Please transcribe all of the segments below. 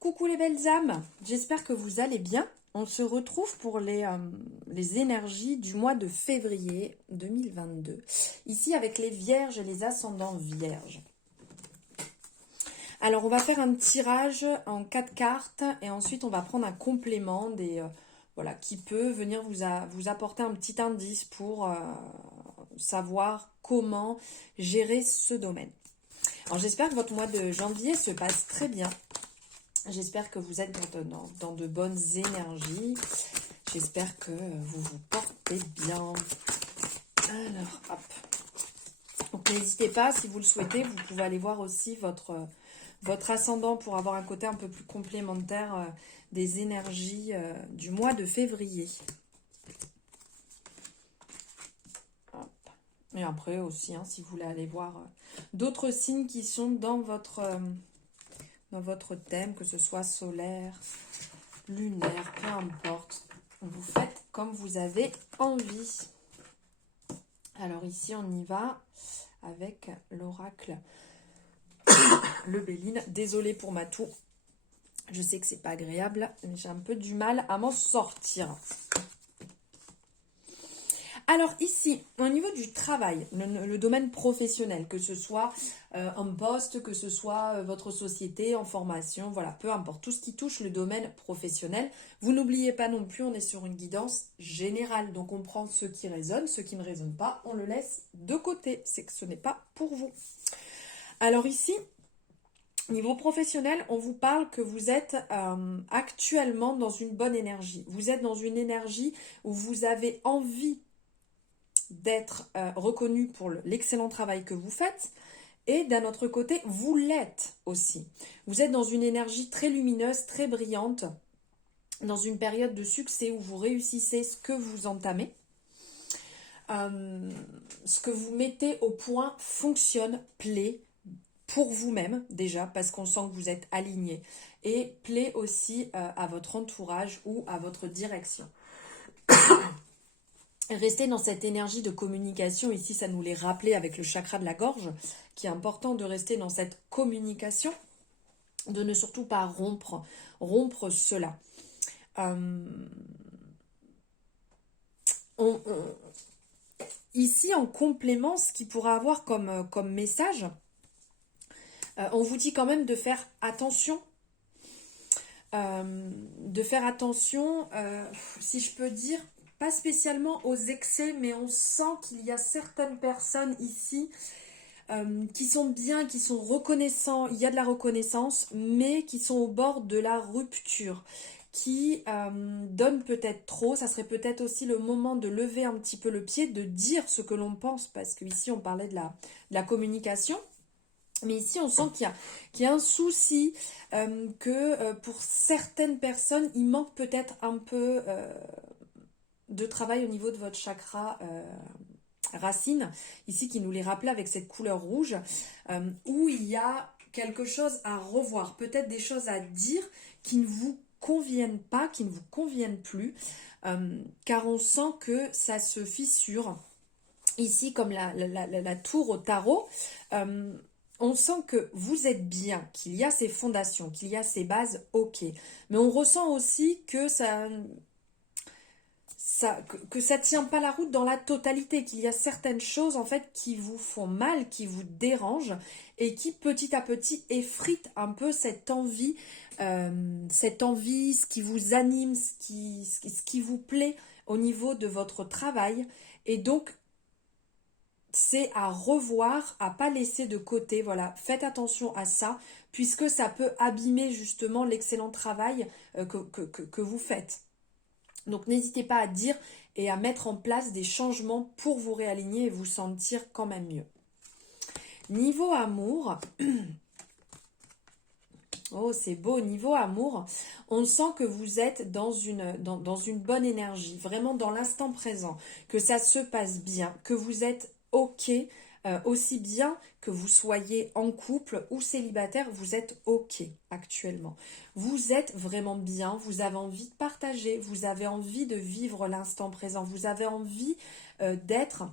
Coucou les belles âmes, j'espère que vous allez bien. On se retrouve pour les énergies du mois de février 2022. Ici avec les vierges et les ascendants vierges. Alors on va faire un tirage en 4 cartes et ensuite on va prendre un complément voilà, qui peut venir vous apporter un petit indice pour savoir comment gérer ce domaine. Alors j'espère que votre mois de janvier se passe très bien. J'espère que vous êtes dans de bonnes énergies. J'espère que vous vous portez bien. Alors, hop. Donc n'hésitez pas, si vous le souhaitez, vous pouvez aller voir aussi votre ascendant pour avoir un côté un peu plus complémentaire des énergies du mois de février. Hop. Et après aussi, hein, si vous voulez aller voir d'autres signes qui sont dans votre thème, que ce soit solaire, lunaire, peu importe. Vous faites comme vous avez envie. Alors ici, on y va avec l'oracle le Béline. Désolée pour ma toux. Je sais que c'est pas agréable, mais j'ai un peu du mal à m'en sortir. Alors ici, au niveau du travail, le domaine professionnel, que ce soit en poste, que ce soit votre société, en formation, voilà, peu importe, tout ce qui touche le domaine professionnel. Vous n'oubliez pas non plus, on est sur une guidance générale, donc on prend ce qui résonne, ce qui ne résonne pas, on le laisse de côté, c'est que ce n'est pas pour vous. Alors ici, niveau professionnel, on vous parle que vous êtes actuellement dans une bonne énergie. Vous êtes dans une énergie où vous avez envie d'être reconnu pour l'excellent travail que vous faites, et d'un autre côté, vous l'êtes aussi. Vous êtes dans une énergie très lumineuse, très brillante, dans une période de succès où vous réussissez ce que vous entamez. Ce que vous mettez au point fonctionne, plaît pour vous-même déjà, parce qu'on sent que vous êtes aligné, et plaît aussi à votre entourage ou à votre direction. Rester dans cette énergie de communication, ici ça nous l'est rappelé avec le chakra de la gorge, qui est important de rester dans cette communication, de ne surtout pas rompre cela. Ici en complément, ce qu'il pourra avoir comme message, on vous dit quand même de faire attention. Si je peux dire, pas spécialement aux excès, mais on sent qu'il y a certaines personnes ici qui sont bien, qui sont reconnaissants, il y a de la reconnaissance, mais qui sont au bord de la rupture, qui donnent peut-être trop. Ça serait peut-être aussi le moment de lever un petit peu le pied, de dire ce que l'on pense, parce qu'ici on parlait de la communication. Mais ici, on sent qu'il y a un souci, que pour certaines personnes, il manque peut-être un peu de travail au niveau de votre chakra racine, ici qui nous les rappelait avec cette couleur rouge, où il y a quelque chose à revoir, peut-être des choses à dire qui ne vous conviennent pas, qui ne vous conviennent plus, car on sent que ça se fissure. Ici, comme la tour au tarot, on sent que vous êtes bien, qu'il y a ces fondations, qu'il y a ces bases, ok. Mais on ressent aussi que ça tient pas la route dans la totalité, qu'il y a certaines choses en fait qui vous font mal, qui vous dérangent et qui petit à petit effritent un peu cette envie, ce qui vous anime, ce qui vous plaît au niveau de votre travail. Et donc, c'est à revoir, à pas laisser de côté, voilà, faites attention à ça, puisque ça peut abîmer justement l'excellent travail que vous faites. Donc n'hésitez pas à dire et à mettre en place des changements pour vous réaligner et vous sentir quand même mieux. Niveau amour, oh c'est beau, niveau amour, on sent que vous êtes dans une bonne énergie, vraiment dans l'instant présent, que ça se passe bien, que vous êtes ok, aussi bien que vous soyez en couple ou célibataire, vous êtes ok actuellement. Vous êtes vraiment bien, vous avez envie de partager, vous avez envie de vivre l'instant présent, vous avez envie d'être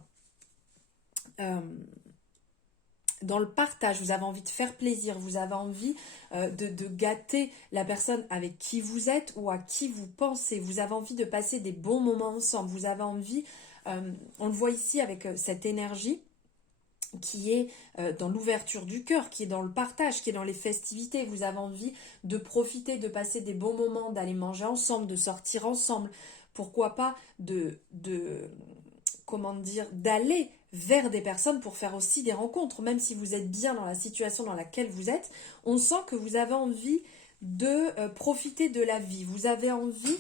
dans le partage, vous avez envie de faire plaisir, vous avez envie de gâter la personne avec qui vous êtes ou à qui vous pensez, vous avez envie de passer des bons moments ensemble, vous avez envie, on le voit ici avec cette énergie qui est dans l'ouverture du cœur, qui est dans le partage, qui est dans les festivités, vous avez envie de profiter, de passer des bons moments, d'aller manger ensemble, de sortir ensemble, pourquoi pas comment dire, d'aller vers des personnes pour faire aussi des rencontres, même si vous êtes bien dans la situation dans laquelle vous êtes, on sent que vous avez envie de profiter de la vie, vous avez envie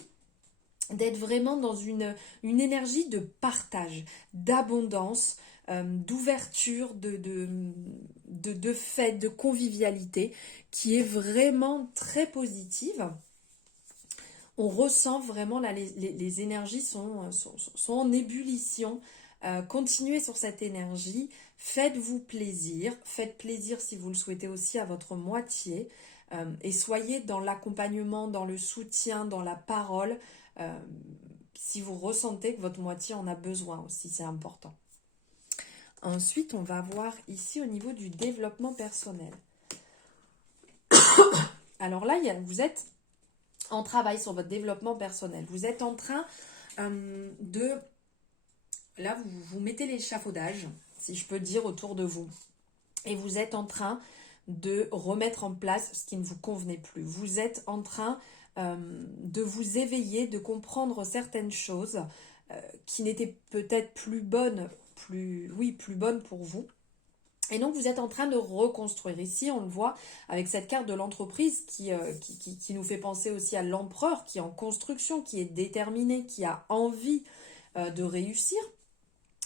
d'être vraiment dans une énergie de partage, d'abondance, d'ouverture, de fête, de convivialité, qui est vraiment très positive. On ressent vraiment, là, les énergies sont en ébullition. Continuez sur cette énergie, faites-vous plaisir, faites plaisir si vous le souhaitez aussi à votre moitié, et soyez dans l'accompagnement, dans le soutien, dans la parole, si vous ressentez que votre moitié en a besoin aussi, c'est important. Ensuite, on va voir ici au niveau du développement personnel. Alors là, vous êtes en travail sur votre développement personnel. Vous êtes en train de... Là, vous mettez l'échafaudage, si je peux dire, autour de vous. Et vous êtes en train de remettre en place ce qui ne vous convenait plus. Vous êtes en train de vous éveiller, de comprendre certaines choses qui n'étaient peut-être plus bonnes, plus bonnes pour vous. Et donc, vous êtes en train de reconstruire. Ici, on le voit avec cette carte de l'entreprise qui nous fait penser aussi à l'empereur, qui est en construction, qui est déterminé, qui a envie de réussir.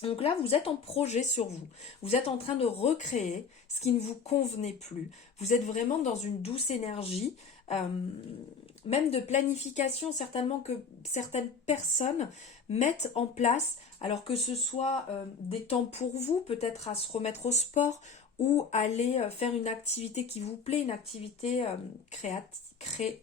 Donc là, vous êtes en projet sur vous. Vous êtes en train de recréer ce qui ne vous convenait plus. Vous êtes vraiment dans une douce énergie, même de planification, certainement que certaines personnes mettent en place, alors que ce soit des temps pour vous, peut-être à se remettre au sport ou aller faire une activité qui vous plaît, une activité créative.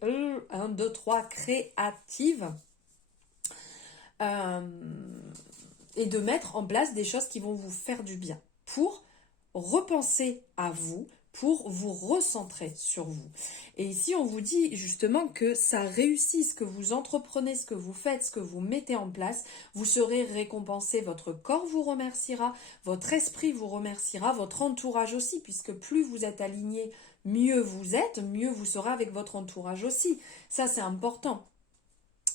Et de mettre en place des choses qui vont vous faire du bien pour repenser à vous, pour vous recentrer sur vous. Et ici, on vous dit justement que ça réussit, ce que vous entreprenez, ce que vous faites, ce que vous mettez en place, vous serez récompensé, votre corps vous remerciera, votre esprit vous remerciera, votre entourage aussi, puisque plus vous êtes aligné, mieux vous êtes, mieux vous serez avec votre entourage aussi. Ça, c'est important.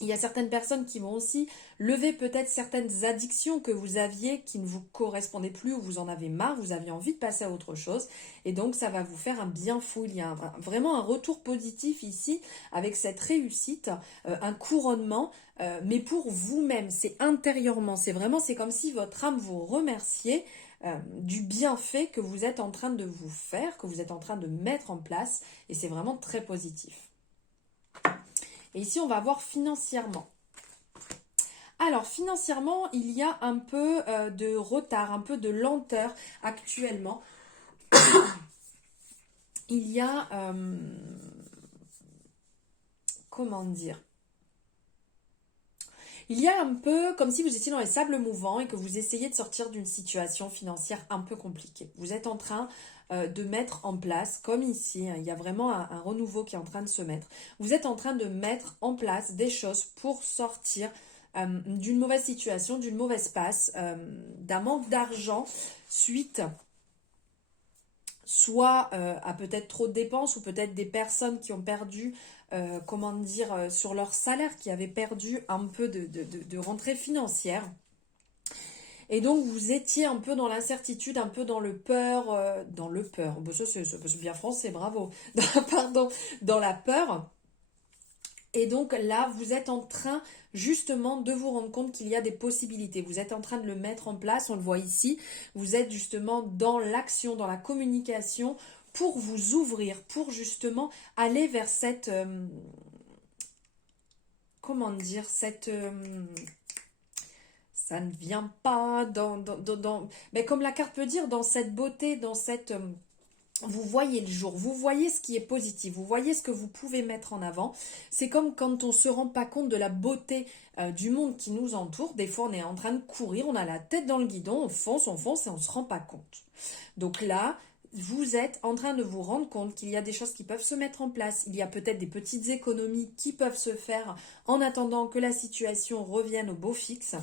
Il y a certaines personnes qui vont aussi lever peut-être certaines addictions que vous aviez qui ne vous correspondaient plus ou vous en avez marre, vous aviez envie de passer à autre chose et donc ça va vous faire un bien fou. Il y a vraiment un retour positif ici avec cette réussite, un couronnement, mais pour vous-même, c'est intérieurement, c'est comme si votre âme vous remerciait du bienfait que vous êtes en train de vous faire, que vous êtes en train de mettre en place et c'est vraiment très positif. Et ici, on va voir financièrement. Alors, financièrement, il y a un peu de retard, un peu de lenteur actuellement. Il y a... comment dire ? Il y a un peu comme si vous étiez dans les sables mouvants et que vous essayez de sortir d'une situation financière un peu compliquée. Vous êtes en train de mettre en place, comme ici, il y a vraiment un renouveau qui est en train de se mettre. Vous êtes en train de mettre en place des choses pour sortir d'une mauvaise situation, d'une mauvaise passe, d'un manque d'argent suite soit à peut-être trop de dépenses ou peut-être des personnes qui ont perdu, sur leur salaire, qui avaient perdu un peu de rentrée financière. Et donc vous étiez un peu dans l'incertitude, un peu dans le peur, bon, ça c'est bien français, bravo, pardon, dans la peur. Et donc là, vous êtes en train justement de vous rendre compte qu'il y a des possibilités. Vous êtes en train de le mettre en place, on le voit ici. Vous êtes justement dans l'action, dans la communication pour vous ouvrir, pour justement aller vers cette... ça ne vient pas mais comme la carte peut dire, dans cette beauté, dans cette... vous voyez le jour, vous voyez ce qui est positif, vous voyez ce que vous pouvez mettre en avant. C'est comme quand on ne se rend pas compte de la beauté du monde qui nous entoure. Des fois, on est en train de courir, on a la tête dans le guidon, on fonce et on ne se rend pas compte. Donc là, vous êtes en train de vous rendre compte qu'il y a des choses qui peuvent se mettre en place. Il y a peut-être des petites économies qui peuvent se faire en attendant que la situation revienne au beau fixe,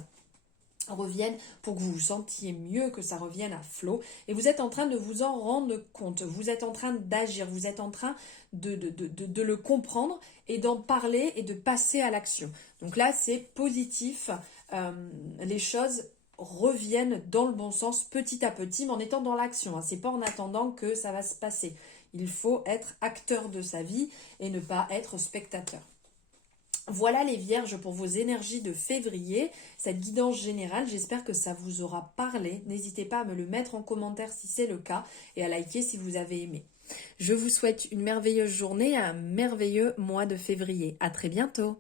revienne pour que vous vous sentiez mieux, que ça revienne à flot. Et vous êtes en train de vous en rendre compte, vous êtes en train d'agir, vous êtes en train de le comprendre et d'en parler et de passer à l'action. Donc là, c'est positif. Les choses reviennent dans le bon sens petit à petit, mais en étant dans l'action. C'est pas en attendant que ça va se passer. Il faut être acteur de sa vie et ne pas être spectateur. Voilà les vierges pour vos énergies de février, cette guidance générale, j'espère que ça vous aura parlé. N'hésitez pas à me le mettre en commentaire si c'est le cas et à liker si vous avez aimé. Je vous souhaite une merveilleuse journée et un merveilleux mois de février. À très bientôt.